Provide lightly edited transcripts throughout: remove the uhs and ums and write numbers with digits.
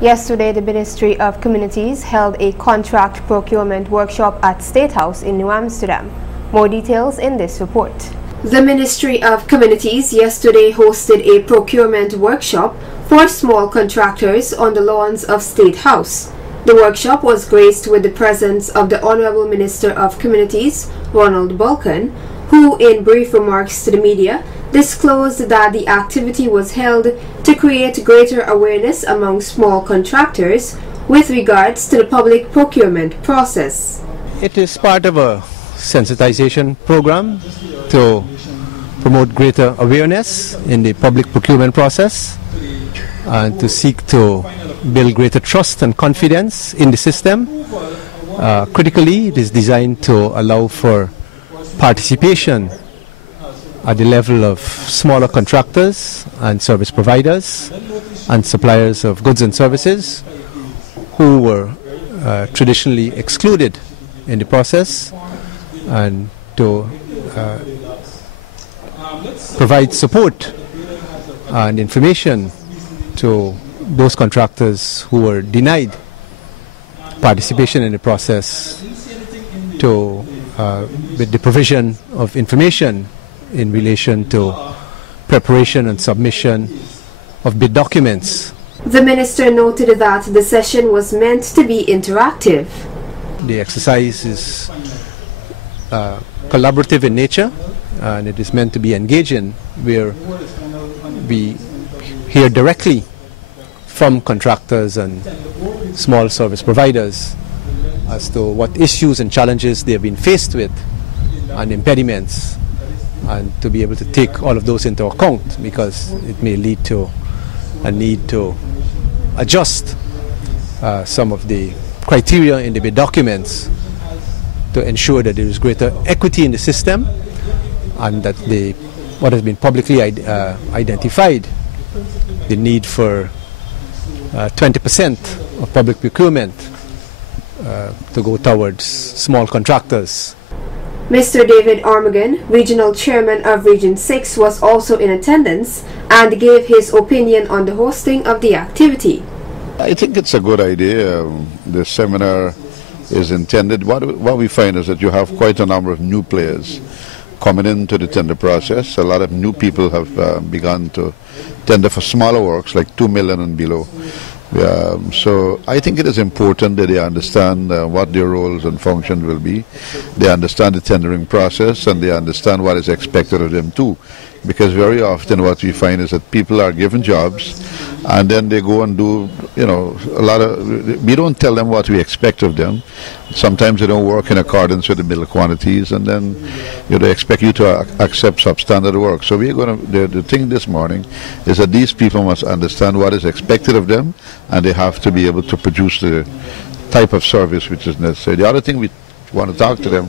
Yesterday, the Ministry of Communities held a contract procurement workshop at State House in New Amsterdam. More details in this report. The Ministry of Communities yesterday hosted a procurement workshop for small contractors on the lawns of State House. The workshop was graced with the presence of the Honorable Minister of Communities, Ronald Balkan, who, in brief remarks to the media, disclosed that the activity was held to create greater awareness among small contractors with regards to the public procurement process. It is part of a sensitization program to promote greater awareness in the public procurement process and to seek to build greater trust and confidence in the system. Critically, it is designed to allow for participation at the level of smaller contractors and service providers and suppliers of goods and services who were traditionally excluded in the process, and to provide support and information to those contractors who were denied participation in the process, to with the provision of information in relation to preparation and submission of bid documents. The minister noted that the session was meant to be interactive. The exercise is collaborative in nature, and it is meant to be engaging, where we hear directly from contractors and small service providers as to what issues and challenges they have been faced with and impediments, and to be able to take all of those into account, because it may lead to a need to adjust some of the criteria in the bid documents to ensure that there is greater equity in the system, and that what has been publicly identified, the need for 20% of public procurement to go towards small contractors. Mr. David Armagan, Regional Chairman of Region 6, was also in attendance and gave his opinion on the hosting of the activity. I think it's a good idea. The seminar is intended. What we find is that you have quite a number of new players coming into the tender process. A lot of new people have begun to tender for smaller works like 2 million and below. So I think it is important that they understand what their roles and functions will be. They understand the tendering process, and they understand what is expected of them too. Because very often what we find is that people are given jobs and then they go and do, we don't tell them what we expect of them. Sometimes they don't work in accordance with the middle quantities, and then they expect you to accept substandard work. So we're going to, the thing this morning is that these people must understand what is expected of them, and they have to be able to produce the type of service which is necessary. The other thing we want to talk to them,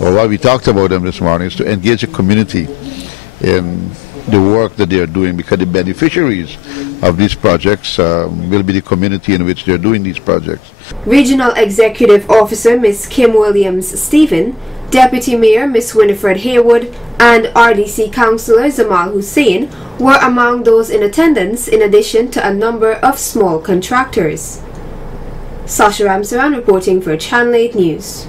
or what we talked about them this morning, is to engage the community in the work that they are doing, because the beneficiaries of these projects will be the community in which they are doing these projects. Regional Executive Officer Ms. Kim Williams-Stephen, Deputy Mayor Ms. Winifred Haywood, and RDC Councillor Zamal Hussain were among those in attendance, in addition to a number of small contractors. Sasha Ramsaran reporting for Channel 8 News.